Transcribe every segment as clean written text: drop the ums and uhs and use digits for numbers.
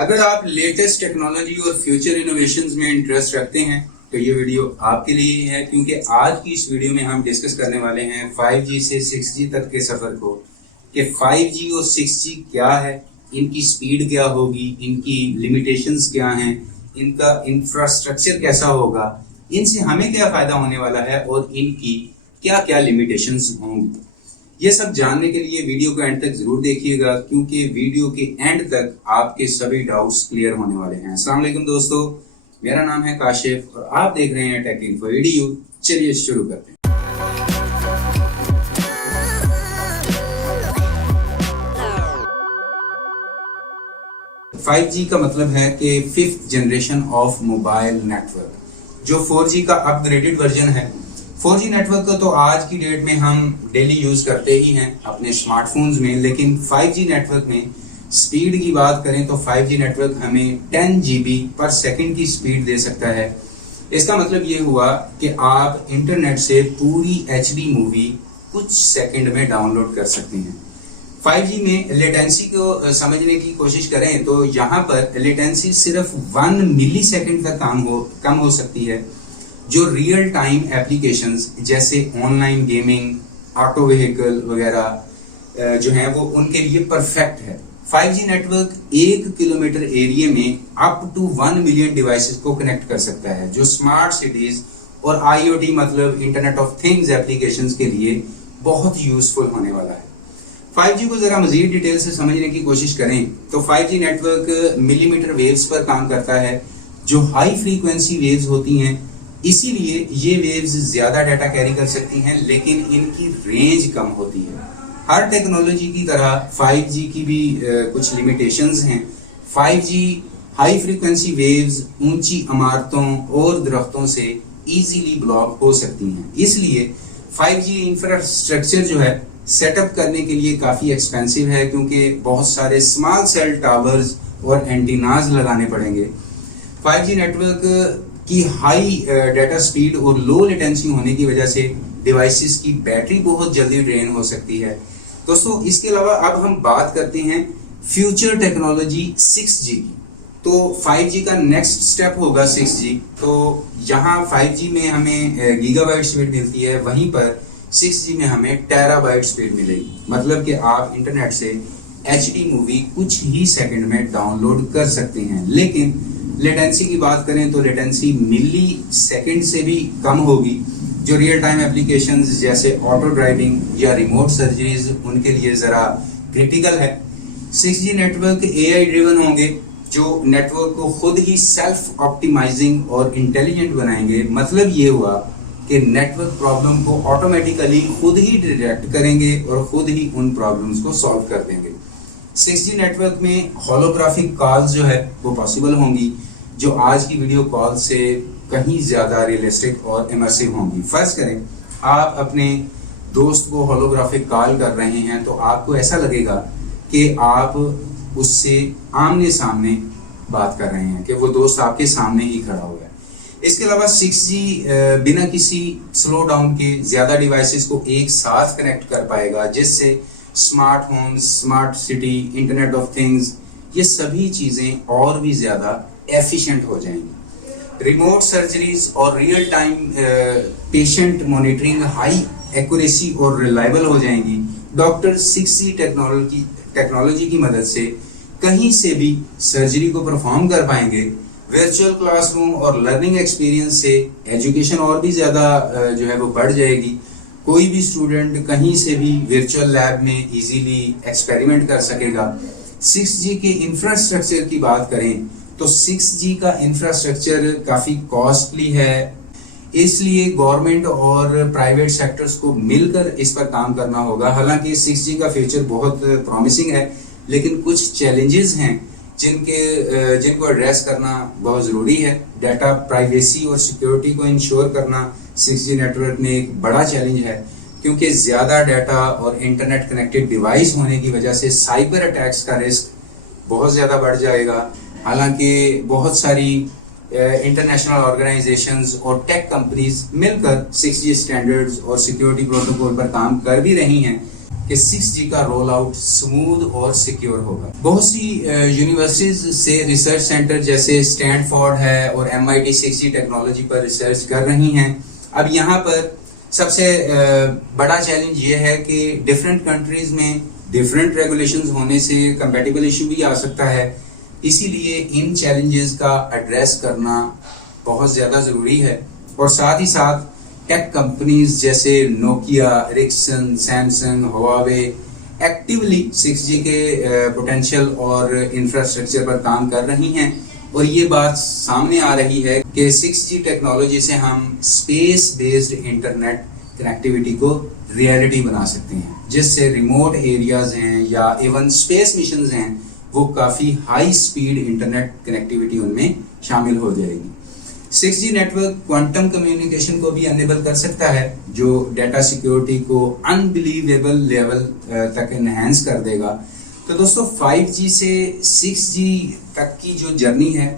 अगर आप latest technology और फ्यूचर इनोवेशंस में इंटरेस्ट रखते हैं तो ये वीडियो आपके लिए ही है, क्योंकि आज की इस वीडियो में हम डिस्कस करने वाले हैं 5G से 6G तक के सफर को, कि 5G और 6G क्या है, इनकी स्पीड क्या होगी, इनकी लिमिटेशंस क्या हैं, इनका इंफ्रास्ट्रक्चर कैसा होगा, इनसे हमें क्या फायदा होने वाला है और इनकी क्या क्या लिमिटेशंस होंगी। ये सब जानने के लिए वीडियो को एंड तक जरूर देखिएगा, क्योंकि वीडियो के एंड तक आपके सभी डाउट्स क्लियर होने वाले हैं। अस्सलाम वालेकुम दोस्तों, मेरा नाम है काशिफ और आप देख रहे हैं टेक इन्फो वीडियो। चलिए शुरू करते हैं। फाइव जी का मतलब है कि fifth generation of mobile network, जो 4G का अपग्रेडेड वर्जन है। 4G नेटवर्क को तो आज की डेट में हम डेली यूज करते ही हैं अपने स्मार्टफोन्स में, लेकिन 5G नेटवर्क में स्पीड की बात करें तो 5G नेटवर्क हमें 10 GB पर सेकंड की स्पीड दे सकता है। इसका मतलब ये हुआ कि आप इंटरनेट से पूरी HD मूवी कुछ सेकंड में डाउनलोड कर सकते हैं। 5G में लेटेंसी को समझने की कोशिश करें तो यहाँ पर लेटेंसी सिर्फ 1 मिली सेकेंड तक कम हो सकती है, जो रियल टाइम एप्लीकेशंस जैसे ऑनलाइन गेमिंग, ऑटो व्हीकल वगैरह जो है वो उनके लिए परफेक्ट है। 5G नेटवर्क 1 किलोमीटर एरिया में अप टू 1 मिलियन डिवाइसेस को कनेक्ट कर सकता है, जो स्मार्ट सिटीज और IoT मतलब इंटरनेट ऑफ थिंग्स एप्लीकेशंस के लिए बहुत यूजफुल होने वाला है। 5G को जरा मजीद डिटेल से समझने की कोशिश करें तो 5G नेटवर्क मिलीमीटर वेव्स पर काम करता है, जो हाई फ्रीक्वेंसी वेव्स होती हैं। इसीलिए ये वेव्स ज्यादा डाटा कैरी कर सकती हैं, लेकिन इनकी रेंज कम होती है। हर टेक्नोलॉजी की तरह 5G की भी कुछ लिमिटेशंस हैं। 5G हाई फ्रीक्वेंसी वेव्स ऊंची इमारतों और दरख्तों से इजीली ब्लॉक हो सकती हैं। इसलिए 5G इंफ्रास्ट्रक्चर जो है सेटअप करने के लिए काफी एक्सपेंसिव है, क्योंकि बहुत सारे स्मॉल सेल टावर्स और एंटीनाज लगाने पड़ेंगे। 5G नेटवर्क की हाई डाटा स्पीड और लो लेटेंसी होने की वजह से डिवाइसेस की बैटरी बहुत जल्दी ड्रेन हो सकती है। दोस्तों, इसके अलावा अब हम बात करते हैं फ्यूचर टेक्नोलॉजी 6G की। तो 5G का नेक्स्ट स्टेप होगा 6G। तो यहाँ 5G में हमें गीगाबाइट स्पीड मिलती है, वहीं पर 6G में हमें टेराबाइट स्पीड मिलेगी। मतलब कि आप इंटरनेट से HD मूवी कुछ ही सेकंड में डाउनलोड कर सकते हैं। लेकिन लेटेंसी की बात करें तो लेटेंसी मिली सेकंड से भी कम होगी, जो रियल टाइम एप्लीकेशंस जैसे ऑटो ड्राइविंग या रिमोट सर्जरीज उनके लिए जरा क्रिटिकल है। 6G नेटवर्क AI ड्रिवन होंगे, जो नेटवर्क को खुद ही सेल्फ ऑप्टिमाइजिंग और इंटेलिजेंट बनाएंगे। मतलब ये हुआ कि नेटवर्क प्रॉब्लम को ऑटोमेटिकली खुद ही डिटेक्ट करेंगे और खुद ही उन प्रॉब्लम्स को सॉल्व कर देंगे। 6G नेटवर्क में होलोग्राफिक कॉल्स जो है वो पॉसिबल होंगी, जो आज की वीडियो कॉल से कहीं ज्यादा रियलिस्टिक और इमर्सिव होंगी। फर्ज करें आप अपने दोस्त को होलोग्राफिक कॉल कर रहे हैं, तो आपको ऐसा लगेगा कि आप उससे आमने सामने बात कर रहे हैं, कि वो दोस्त आपके सामने ही खड़ा हुआ है। इसके अलावा 6G बिना किसी स्लो डाउन के ज्यादा डिवाइसेस को एक साथ कनेक्ट कर पाएगा, जिससे smart homes, smart city, internet of things, ये सभी चीजें और भी ज्यादा एफिशिएंट हो जाएंगी। रिमोट सर्जरीज और real time patient monitoring high accuracy और रिलायबल हो जाएंगी। डॉक्टर 6G टेक्नोलॉजी की मदद से कहीं से भी सर्जरी को परफॉर्म कर पाएंगे। वर्चुअल क्लासरूम और लर्निंग एक्सपीरियंस से एजुकेशन और भी ज्यादा जो है वो बढ़ जाएगी। कोई भी स्टूडेंट कहीं से भी वर्चुअल लैब में इजीली एक्सपेरिमेंट कर सकेगा। 6G के इंफ्रास्ट्रक्चर की बात करें तो 6G का इंफ्रास्ट्रक्चर काफी कॉस्टली है, इसलिए गवर्नमेंट और प्राइवेट सेक्टर्स को मिलकर इस पर काम करना होगा। हालांकि 6G का फ्यूचर बहुत प्रॉमिसिंग है, लेकिन कुछ चैलेंजेस हैं जिनको एड्रेस करना बहुत जरूरी है। डाटा प्राइवेसी और सिक्योरिटी को इंश्योर करना 6G नेटवर्क में एक बड़ा चैलेंज है, क्योंकि ज्यादा डाटा और इंटरनेट कनेक्टेड डिवाइस होने की वजह से साइबर अटैक्स का रिस्क बहुत ज्यादा बढ़ जाएगा। हालांकि बहुत सारी इंटरनेशनल ऑर्गेनाइजेशंस और टेक कंपनीज मिलकर 6G स्टैंडर्ड्स और सिक्योरिटी प्रोटोकॉल पर काम कर भी रही हैं, कि 6G का रोल आउट स्मूथ और सिक्योर होगा। बहुत सी यूनिवर्सिटीज से रिसर्च सेंटर जैसे स्टैनफोर्ड है और MIT 6G टेक्नोलॉजी पर रिसर्च कर रही हैं। अब यहाँ पर सबसे बड़ा चैलेंज ये है कि डिफरेंट कंट्रीज में डिफरेंट रेगुलेशंस होने से कंपैटिबल इशू भी आ सकता है, इसीलिए इन चैलेंजेस का एड्रेस करना बहुत ज़्यादा ज़रूरी है। और साथ ही साथ टेक कंपनीज जैसे Nokia, Ericsson, Samsung, Huawei actively 6G के पोटेंशियल और इंफ्रास्ट्रक्चर पर काम कर रही हैं और ये बात सामने आ रही है कि 6G टेक्नोलॉजी से हम स्पेस बेस्ड इंटरनेट कनेक्टिविटी को रियलिटी बना सकते हैं, जिससे रिमोट एरियाज हैं या इवन स्पेस मिशंस हैं वो काफ़ी हाई स्पीड इंटरनेट कनेक्टिविटी उनमें शामिल हो जाएगी। 6G नेटवर्क क्वांटम कम्युनिकेशन को भी अनेबल कर सकता है, जो डेटा सिक्योरिटी को अनबिलीवेबल लेवल तक एनहेंस कर देगा। तो दोस्तों 5G से 6G तक की जो जर्नी है,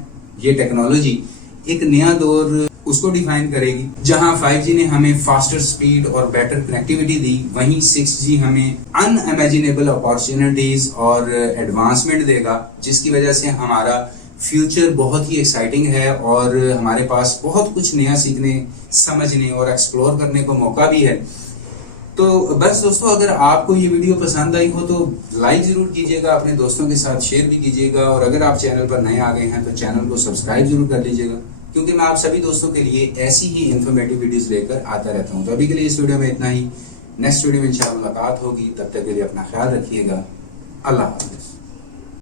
ये टेक्नोलॉजी एक नया दौर उसको डिफाइन करेगी। जहां 5G ने हमें फास्टर स्पीड और बेटर कनेक्टिविटी दी, वहीं 6G हमें अनइमेजिनेबल अपॉर्चुनिटीज और एडवांसमेंट देगा, जिसकी वजह से हमारा फ्यूचर बहुत ही एक्साइटिंग है और हमारे पास बहुत कुछ नया सीखने, समझने और एक्सप्लोर करने को मौका भी है। तो बस दोस्तों, अगर आपको ये वीडियो पसंद आई हो तो लाइक जरूर कीजिएगा, अपने दोस्तों के साथ शेयर भी कीजिएगा और अगर आप चैनल पर नए आ गए हैं तो चैनल को सब्सक्राइब जरूर कर लीजिएगा, क्योंकि मैं आप सभी दोस्तों के लिए ऐसी ही इंफॉर्मेटिव वीडियोस लेकर आता रहता हूं। तो अभी के लिए इस वीडियो में इतना ही। नेक्स्ट वीडियो में इंशाल्लाह मुलाकात होगी, तब तक के लिए अपना ख्याल रखिएगा। अल्लाह हाफ़िज़।